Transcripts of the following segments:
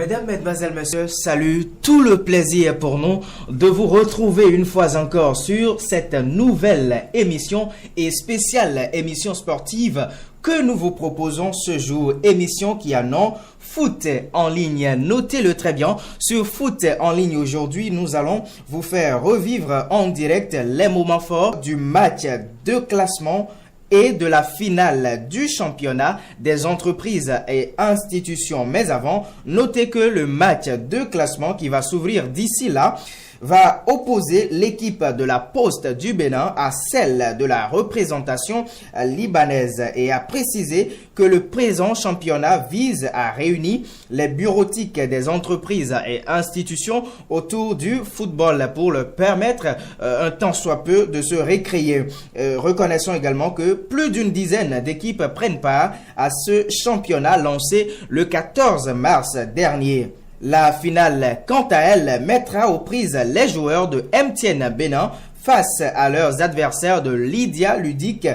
Mesdames, Mesdemoiselles, Messieurs, salut, tout le plaisir pour nous de vous retrouver une fois encore sur cette nouvelle émission et spéciale émission sportive que nous vous proposons ce jour. Émission qui a nom Foot en ligne. Notez-le très bien. Sur Foot en ligne aujourd'hui, nous allons vous faire revivre en direct les moments forts du match de classement et de la finale du championnat des entreprises et institutions. Mais avant, notez que le match de classement qui va s'ouvrir d'ici là va opposer l'équipe de la Poste du Bénin à celle de la représentation libanaise et a précisé que le présent championnat vise à réunir les bureautiques des entreprises et institutions autour du football pour leur permettre un tant soit peu de se récréer. Reconnaissons également que plus d'une dizaine d'équipes prennent part à ce championnat lancé le 14 mars dernier. La finale, quant à elle, mettra aux prises les joueurs de MTN Bénin face à leurs adversaires de Lydia Ludique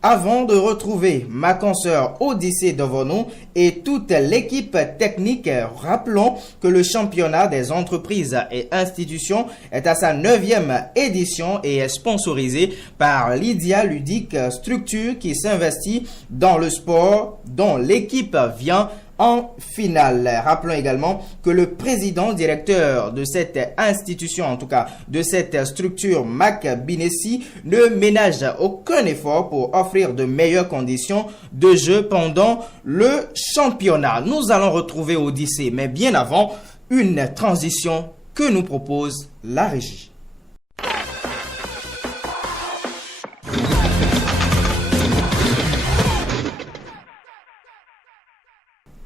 avant de retrouver ma consoeur Odyssée devant nous et toute l'équipe technique. Rappelons que le championnat des entreprises et institutions est à sa 9e édition et est sponsorisé par Lydia Ludique, structure qui s'investit dans le sport dont l'équipe vient en finale. Rappelons également que le président directeur de cette institution, en tout cas de cette structure, Mac Binessi, ne ménage aucun effort pour offrir de meilleures conditions de jeu pendant le championnat. Nous allons retrouver Odyssée, mais bien avant, une transition que nous propose la régie.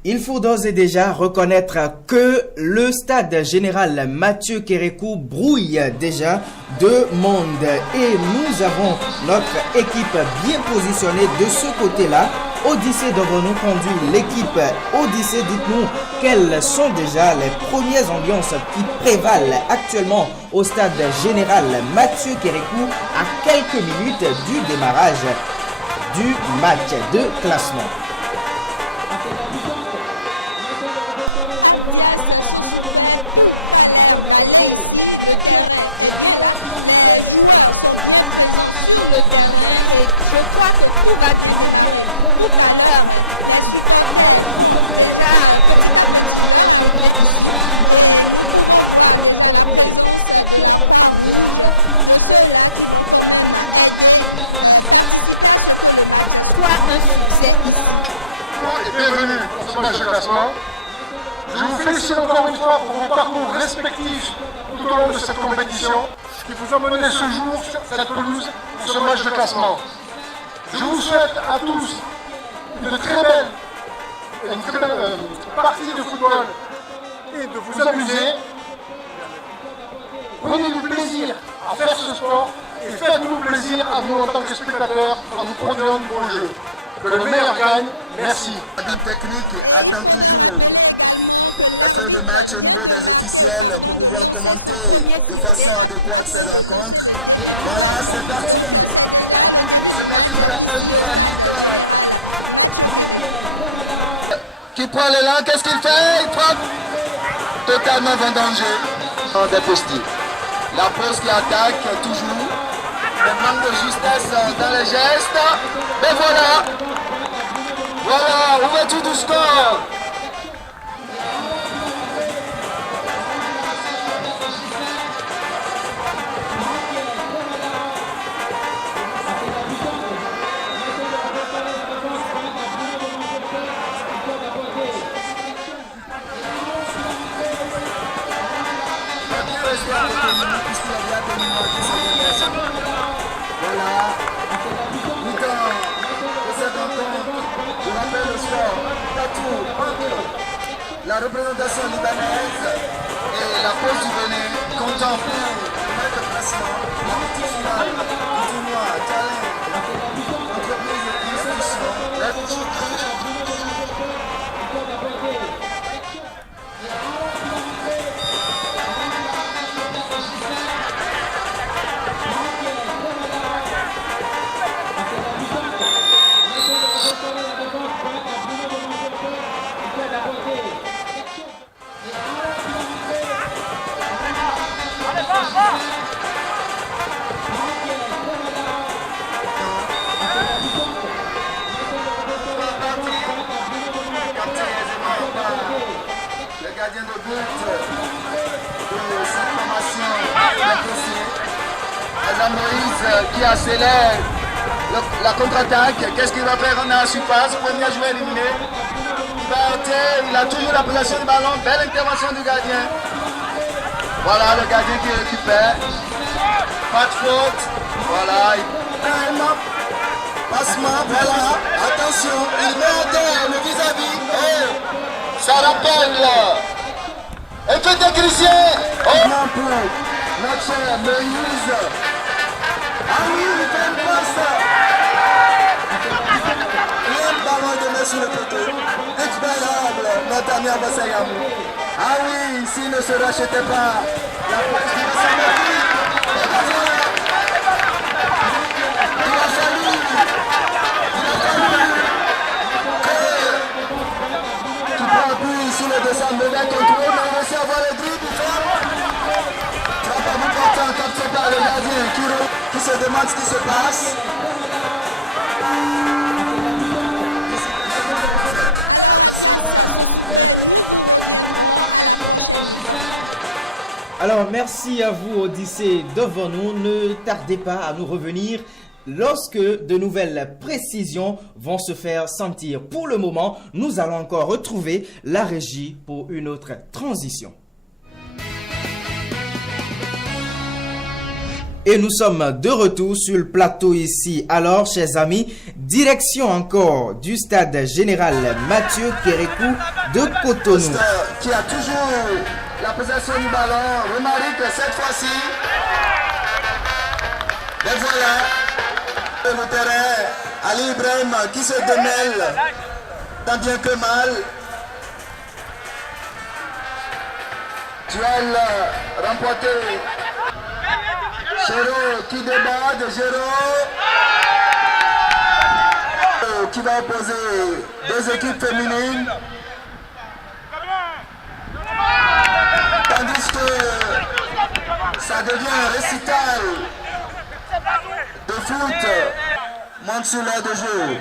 Il faut d'ores et déjà reconnaître que le stade général Mathieu Kérékou brouille déjà de monde et nous avons notre équipe bien positionnée de ce côté-là. Odyssée devant nous conduit l'équipe. Odyssée, dites-nous quelles sont déjà les premières ambiances qui prévalent actuellement au stade général Mathieu Kérékou à quelques minutes du démarrage du match de classement. Tout va tout bienvenue pour ce match de classement. Je vous félicite encore une fois pour vos parcours respectifs tout au long de cette compétition qui vous a mené ce jour sur cette pelouse pour ce match de classement. Je vous souhaite à tous une très belle partie de football et de vous amuser. Prenez du plaisir à faire ce sport et faites-nous plaisir à nous en tant que spectateurs en nous produisant du bon jeu. Que le meilleur gagne. Merci. La technique attend toujours la fin de match au niveau des officiels pour pouvoir commenter de façon adéquate cette rencontre. Voilà, c'est parti. C'est parti pour la première mi-temps. Qui prend l'élan, qu'est-ce qu'il fait? Il prend totalement vendangé. Dépostille. La pause qui attaque toujours. Le manque de justesse dans les gestes. Et voilà. Voilà, ouverture du score. Voilà, mi-temps de cette rencontre, je rappelle le score, partout, entre la représentation libanaise et la Poste du Bénin, comptant pour le mettre de classement, la petite finale du tournoi Talent, entreprise et institution, la a Moïse qui accélère la contre-attaque. Qu'est-ce qu'il va faire? On a la surface. Premier joueur éliminé. Il a toujours la possession du ballon. Belle intervention du gardien. Voilà le gardien qui récupère. Pas de faute. Voilà. Passement, voilà. Attention, il met en terre le vis-à-vis. Oh, ça rappelle. Effet technicien. Oh. Pour notre cher Moïse. Ah oui, il fait une passe. Le ballon de mettre sur le poteau. Incroyable, notre ami Abassagamou. Ah oui, s'il ne se rachetait pas, la passe qui va s'arrêter. Il a fallu que tu prends appui sur le dessin de mauvais contrôle, mais il réussit à avoir le dribble. Frappe à bout portant, capté par le gardien qui se demande ce qui se passe. Alors, merci à vous, Odyssée devant nous. Ne tardez pas à nous revenir lorsque de nouvelles précisions vont se faire sentir. Pour le moment, nous allons encore retrouver la régie pour une autre transition. Et nous sommes de retour sur le plateau ici. Alors, chers amis, direction encore du stade général Mathieu Kérékou de Cotonou. Qui a toujours la possession du ballon. Remarque que cette fois-ci, et voilà, le terrain, Ali Ibrahim qui se démêle tant bien que mal. Duel remporté. Géraud qui déborde, Géraud qui va opposer deux équipes féminines. Tandis que ça devient un récital de foot. Monte sur l'air de jeu.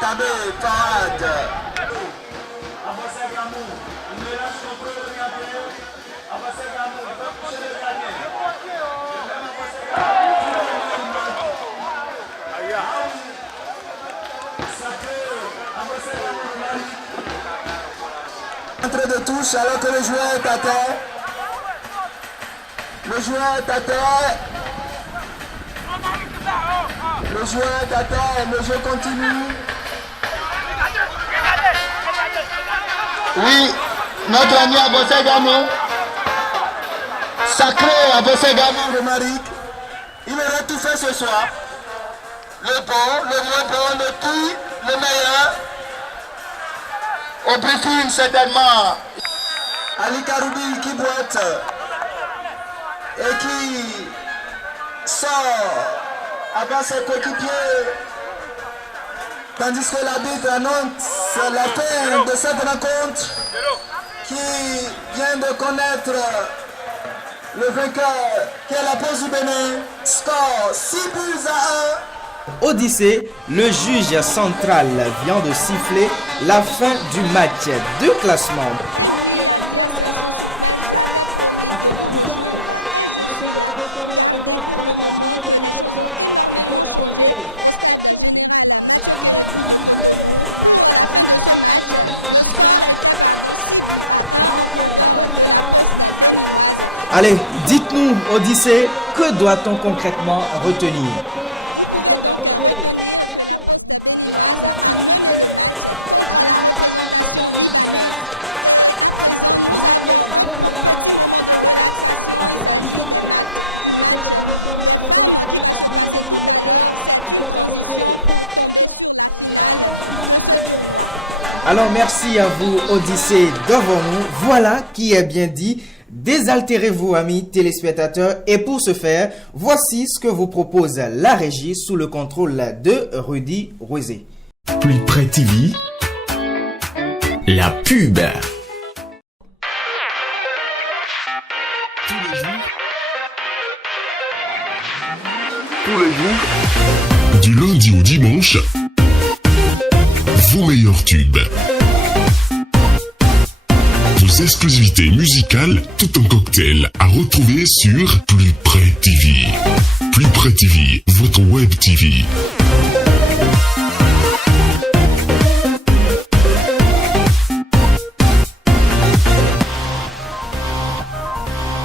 Tabé, Fahad. Entrée de touche alors que le joueur est à terre. Le joueur est à terre. Le joueur est à terre. Le jeu continue. Oui, notre ami Abossé-Gamou. Sacré Abossé-Gamou de Marik. Il aurait tout fait ce soir. Le bon, le moins bon, le tout, le meilleur. Au briefing certainement. Ali Karoubi qui boite et qui sort avant ses coéquipiers. Tandis que l'arbitre annonce la fin de cette rencontre qui vient de connaître le vainqueur qui est la pause du Bénin. Score 6-1. Odyssée, le juge central vient de siffler la fin du match de classement. Allez, dites-nous, Odyssée, que doit-on concrètement retenir? Alors merci à vous, Odyssée devant nous. Voilà qui est bien dit. Désaltérez-vous, amis téléspectateurs, et pour ce faire, voici ce que vous propose la régie sous le contrôle de Rudy Rosé. Plus près TV, la pub. Tous les jours, du lundi au dimanche, vos meilleurs tubes. Vous des exclusivités musicales, tout un cocktail à retrouver sur Plus Près TV. Plus Près TV, votre web TV.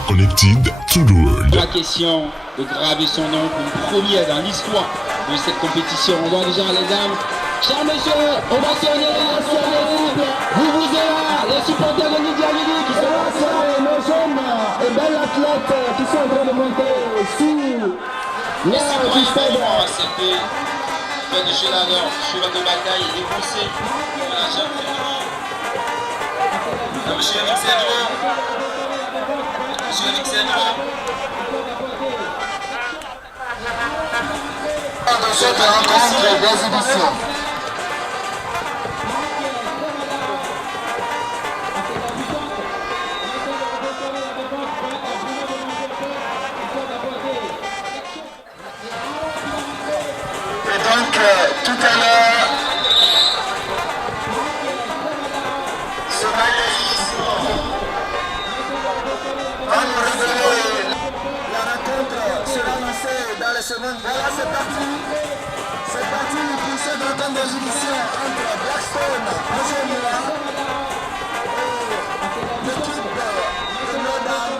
Connected to the world. La question de graver son nom pour une première dans l'histoire de cette compétition. On voit déjà les dames. Chers messieurs, on va sonner vous êtes là, les supporters de Lydia Lili qui sont là, nos jeunes et belles athlètes qui sont en train de monter sous l'air du stade. C'était Ben Chelador, cheval de bataille défoncé. Voilà, monsieur Alexandre. Monsieur Alexandre. De cette rencontre d'exhibition. Et donc, tout à l'heure, ce magazine va nous révéler la rencontre sera lancée dans les semaines. Voilà, c'est parti. C'est parti pour cette rencontre d'exhibition entre Blackstone, Angélia, et l'équipe de Nodam.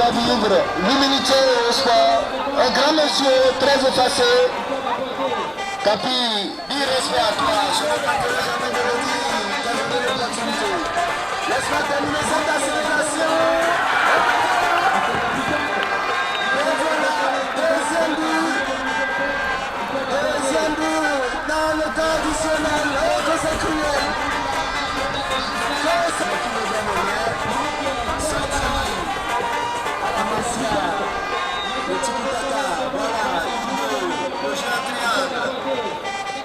à vivre 8 minutes au sport. Un grand monsieur très effacé. Capi, dis respect à toi. Je ne manquerai jamais de le dire quand je donne l'opportunité. Laisse-moi terminer cette accélération. Et voilà, deuxième but. Deuxième but dans le temps additionnel. Oh, que c'est cruel. Que c'est qui ne donne rien. Sorti à la Massia. Le tiki-taka. Voilà, le jeu en triangle.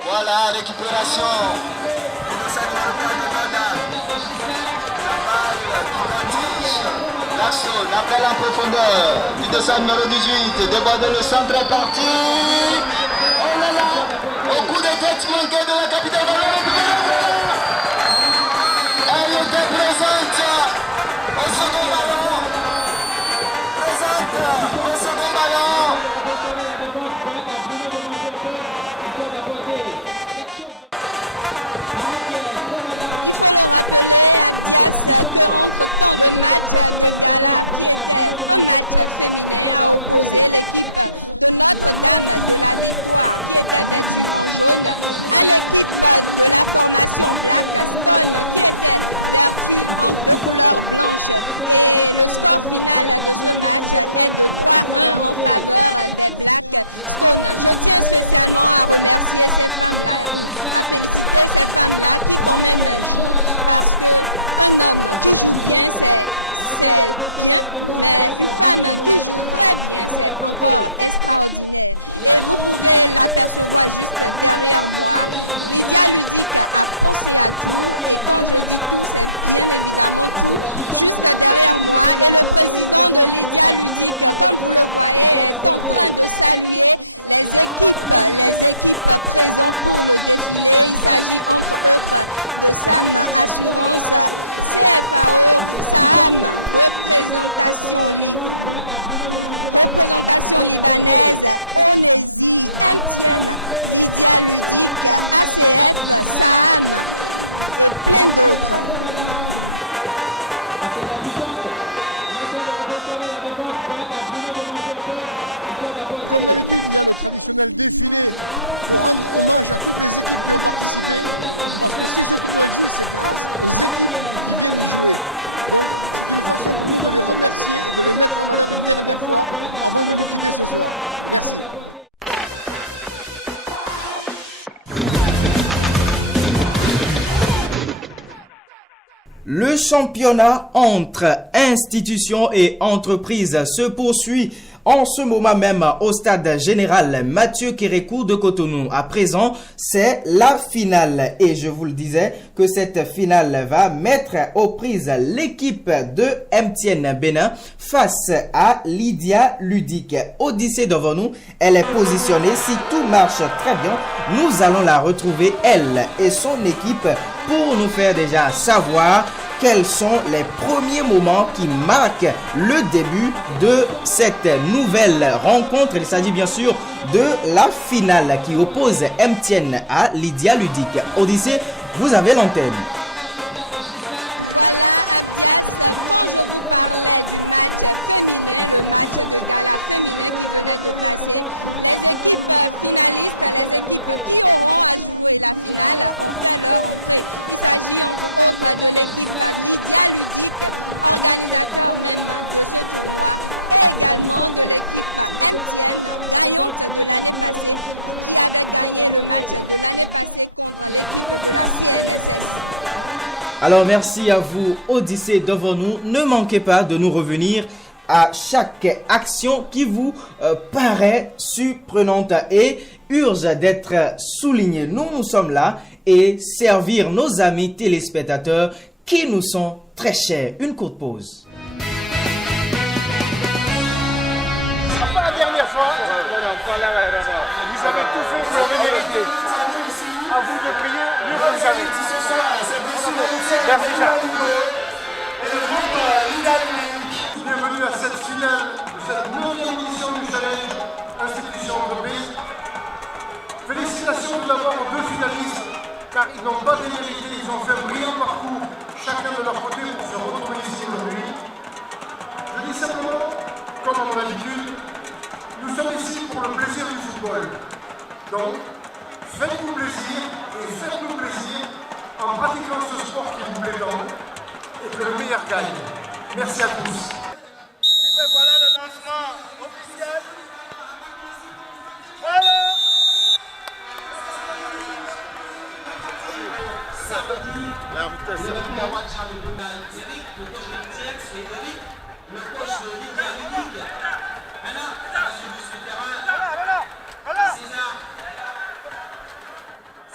Voilà, récupération. Blackstone, appel en profondeur. Du dessin numéro 18. Débordé le centre est parti. Oh là là. Au coup de tête manqué de la capitale. Elle était présente. Le championnat entre institutions et entreprises se poursuit en ce moment même au stade général Mathieu Kérékou de Cotonou. À présent, c'est la finale et je vous le disais que cette finale va mettre aux prises l'équipe de MTN Bénin face à Lydia Ludic. Odyssée devant nous, elle est positionnée. Si tout marche très bien, nous allons la retrouver, elle et son équipe, pour nous faire déjà savoir quels sont les premiers moments qui marquent le début de cette nouvelle rencontre. Il s'agit bien sûr de la finale qui oppose MTN à Lydia Ludic. Odyssée, vous avez l'antenne. Alors merci à vous Odyssée devant nous. Ne manquez pas de nous revenir à chaque action qui vous paraît surprenante et urge d'être soulignée. Nous sommes là et servir nos amis téléspectateurs qui nous sont très chers. Une courte pause. Ce sera pas la dernière fois. Vous avez tout fait, vous l'avez mérité. À vous de prier, mieux que vous avez. Merci Jacques. Bienvenue à cette finale de cette 9e édition du Challenge Institution Entreprise. Félicitations tout d'abord aux deux finalistes, car ils n'ont pas démérité, ils ont fait un brillant parcours, chacun de leur côté, pour se retrouver ici aujourd'hui. Je dis simplement, comme à mon habitude, nous sommes ici pour le plaisir du football. Donc, faites-vous plaisir et faites-nous plaisir en pratiquant ce sport qui vous plaît tant et que le meilleur gagne. Merci à tous. Voilà le lancement officiel. Voilà.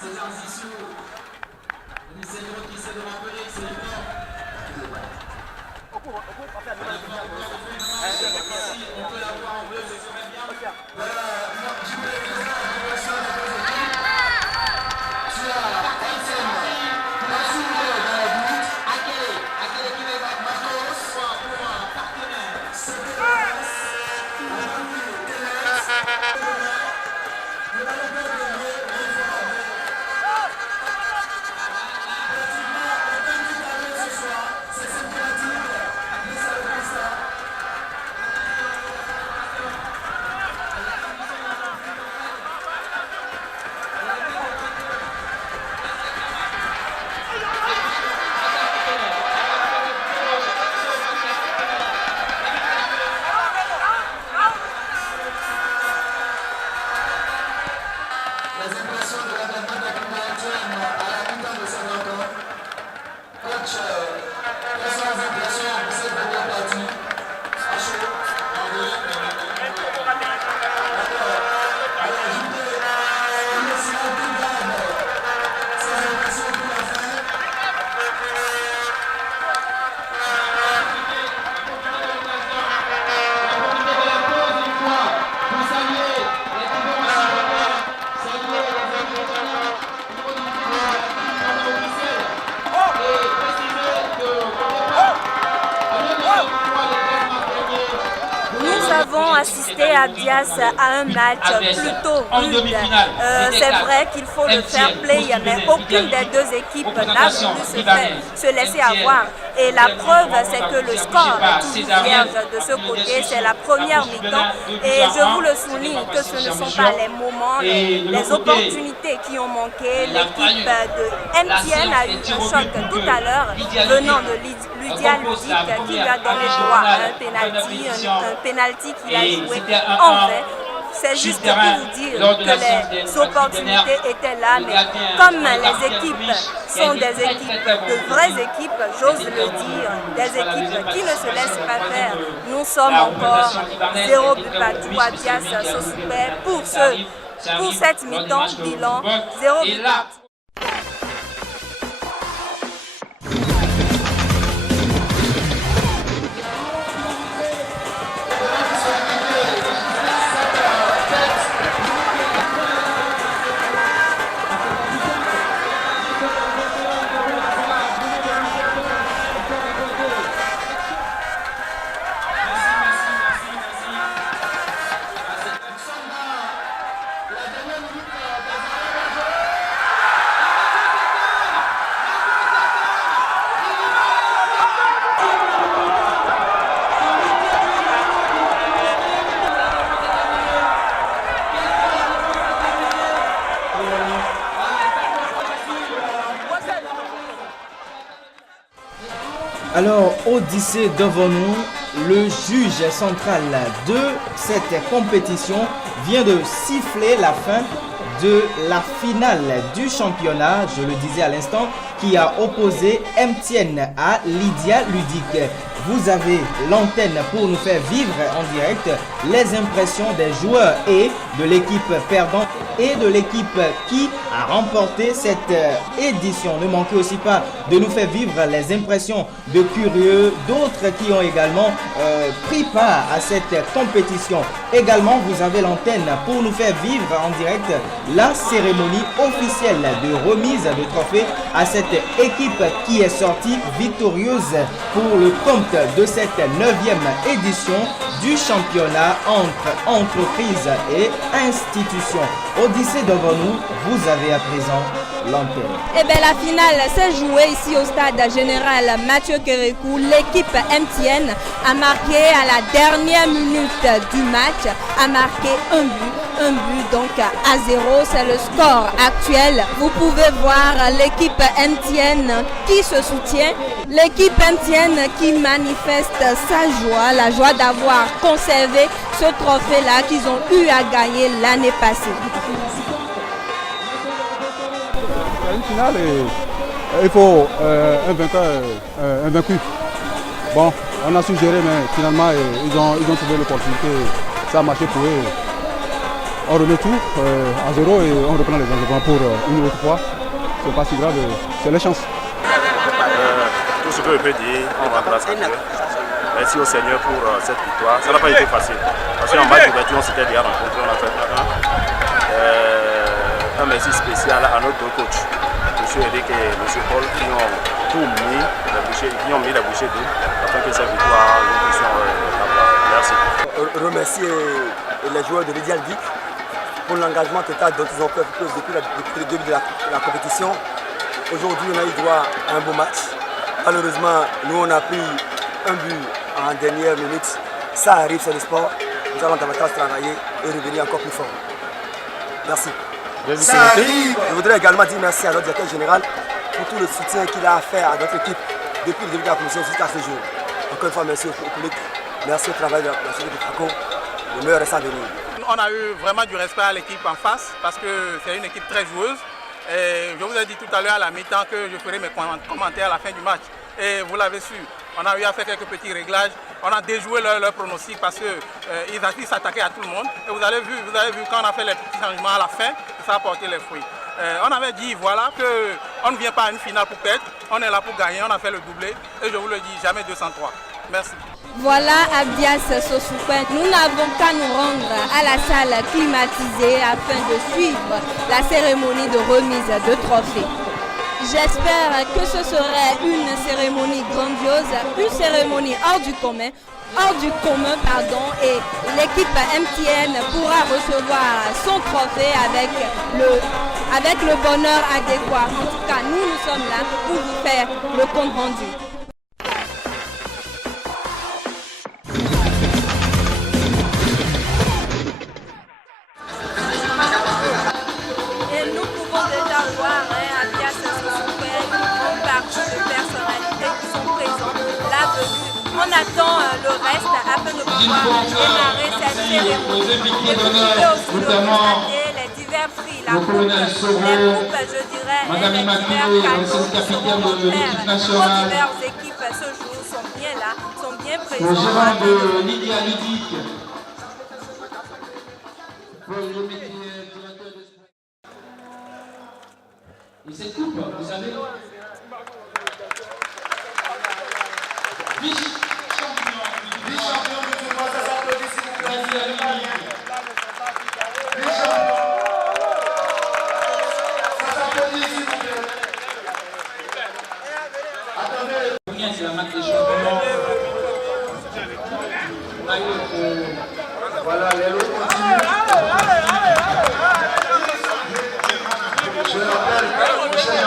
César Zissou, qui essaie de rappeler que c'est fort. avons assisté à Bias à un match plutôt rude. C'est vrai qu'il faut le fair play, mais aucune des deux équipes n'a voulu se laisser avoir. Et la preuve, c'est que le score est toujours vierge de ce côté. C'est la première mi-temps. Et je vous le souligne que ce ne sont pas les moments, les opportunités qui ont manqué. L'équipe de MTN a eu un choc tout à l'heure venant de Lydia Ludic qui lui a donné droit à un penalty qu'il a joué en fait. C'est juste pour vous dire que les opportunités étaient là, mais comme les équipes sont des équipes, de vraies équipes, j'ose le dire, des équipes qui ne se laissent pas faire, nous sommes encore 0 but à 3 Bias Sosupé pour cette mi-temps, bilan 0 but à 3. Alors, Odyssée devant nous, le juge central de cette compétition vient de siffler la fin de la finale du championnat, je le disais à l'instant, qui a opposé MTN à Lydia Ludic. Vous avez l'antenne pour nous faire vivre en direct les impressions des joueurs et de l'équipe perdante et de l'équipe qui a remporté cette édition. Ne manquez aussi pas de nous faire vivre les impressions de curieux, d'autres qui ont également pris part à cette compétition. Également, vous avez l'antenne pour nous faire vivre en direct la cérémonie officielle de remise de trophée à cette équipe qui est sortie victorieuse pour le compte de cette 9e édition du championnat entre entreprises et institutions. Odyssée devant nous, vous avez à présent l'antenne. Eh bien, la finale s'est jouée ici au stade général Mathieu Kérékou. L'équipe MTN a marqué à la dernière minute du match, a marqué un but donc à 0, c'est le score actuel. Vous pouvez voir l'équipe MTN qui se soutient, l'équipe MTN qui manifeste sa joie, la joie d'avoir conservé ce trophée-là qu'ils ont eu à gagner l'année passée. Une finale et il faut un vainqueur, un vaincu. Bon, on a su gérer, mais finalement ils ont trouvé l'opportunité, ça a marché pour eux. On remet tout à 0 et on reprend les engagements pour une autre fois. C'est pas si grave, c'est la chance. Tout ce que je peux dire, on rend grâce à Dieu. Merci au Seigneur pour cette victoire. Ça n'a pas été facile. Parce qu'en match d'ouverture, on s'était déjà rencontré, on a fait un merci spécial à nos deux coachs, M. Eric et M. Paul, qui ont tout mis, qui ont mis la bouchée d'eau afin que cette victoire nous puissions l'avoir. Merci. Remercier les joueurs de Lydia Ludic pour l'engagement total dont ils ont fait depuis le début de la compétition. Aujourd'hui, on a eu droit à un beau match. Malheureusement, nous on a pris un but en dernière minute. Ça arrive, c'est le sport. Nous allons davantage travailler et revenir encore plus fort. Merci. Je voudrais également dire merci à notre directeur général pour tout le soutien qu'il a fait à notre équipe depuis le début de la compétition jusqu'à ce jour. Encore une fois, merci au public. Merci au travail de la société de Franco. Le meilleur reste à venir. On a eu vraiment du respect à l'équipe en face parce que c'est une équipe très joueuse. Et je vous ai dit tout à l'heure à la mi-temps que je ferai mes commentaires à la fin du match. Et vous l'avez su, on a eu à faire quelques petits réglages. On a déjoué leur pronostic parce qu'ils s'attaquaient à tout le monde. Et vous avez vu quand on a fait les petits changements à la fin, ça a porté les fruits. On avait dit voilà qu'on ne vient pas à une finale pour perdre, on est là pour gagner, on a fait le doublé. Et je vous le dis, jamais 203. Merci. Voilà Bias Sosupé. Nous n'avons qu'à nous rendre à la salle climatisée afin de suivre la cérémonie de remise de trophée. J'espère que ce serait une cérémonie grandiose, une cérémonie hors du commun, et l'équipe MTN pourra recevoir son trophée avec le bonheur adéquat. En tout cas, nous sommes là pour vous faire le compte rendu. Et nous pouvons déjà voir Adias se souffrir une grande partie de personnalités qui sont présentes là venue. On attend le reste afin de pouvoir démarrer cette cérémonie. Et vous pouvez aussi le constater, les divers prix, la coupe, je dirais, Madame les divers Immaculée, cadeaux ancienne qui capitaine seront de l'équipe offerts nationale. aux diverses équipes ce jour sont bien là, sont bien Le présents. gérant de Lydia Ludique. Et cette coupe, vous savez, Vice-champion du tournoi, ça s'applaudit s'il vous plaît. Ça s'applaudit s'il vous plaît. Attendez. c'est la marque des champions. Voilà, les lots continuent. Je rappelle que le prochain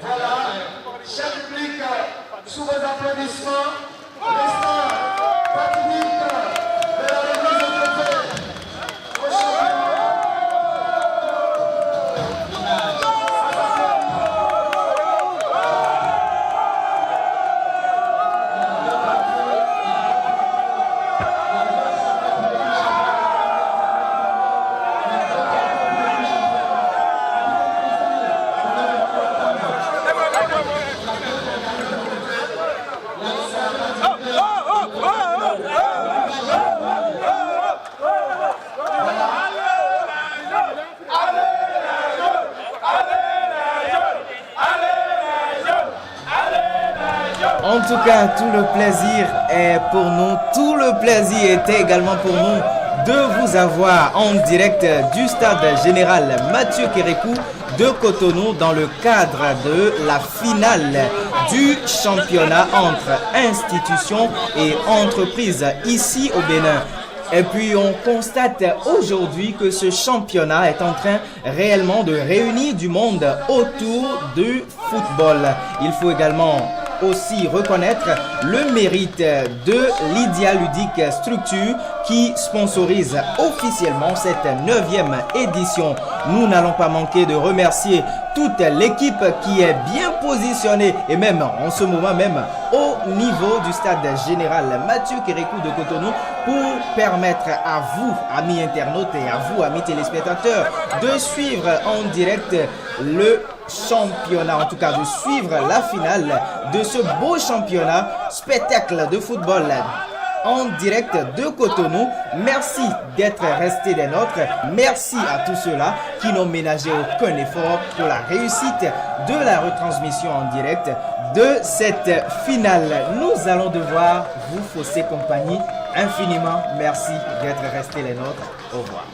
Voilà, cher public, sous vos applaudissements, l'instant fatidique de la remise de trophée au champion. En tout cas, tout le plaisir est pour nous. Tout le plaisir était également pour nous de vous avoir en direct du stade général Mathieu Kérékou de Cotonou dans le cadre de la finale du championnat entre institutions et entreprises ici au Bénin. Et puis on constate aujourd'hui que ce championnat est en train réellement de réunir du monde autour du football. Il faut également aussi reconnaître le mérite de Lydia Ludique Structure qui sponsorise officiellement cette 9e édition. Nous n'allons pas manquer de remercier toute l'équipe qui est bien positionnée et même en ce moment même au niveau du stade général Mathieu Kérékou de Cotonou pour permettre à vous, amis internautes et à vous, amis téléspectateurs, de suivre en direct le championnat, en tout cas de suivre la finale de ce beau championnat, spectacle de football en direct de Cotonou. Merci d'être restés des nôtres. Merci à tous ceux-là qui n'ont ménagé aucun effort pour la réussite de la retransmission en direct de cette finale. Nous allons devoir vous fausser compagnie. Infiniment merci d'être restés les nôtres. Au revoir.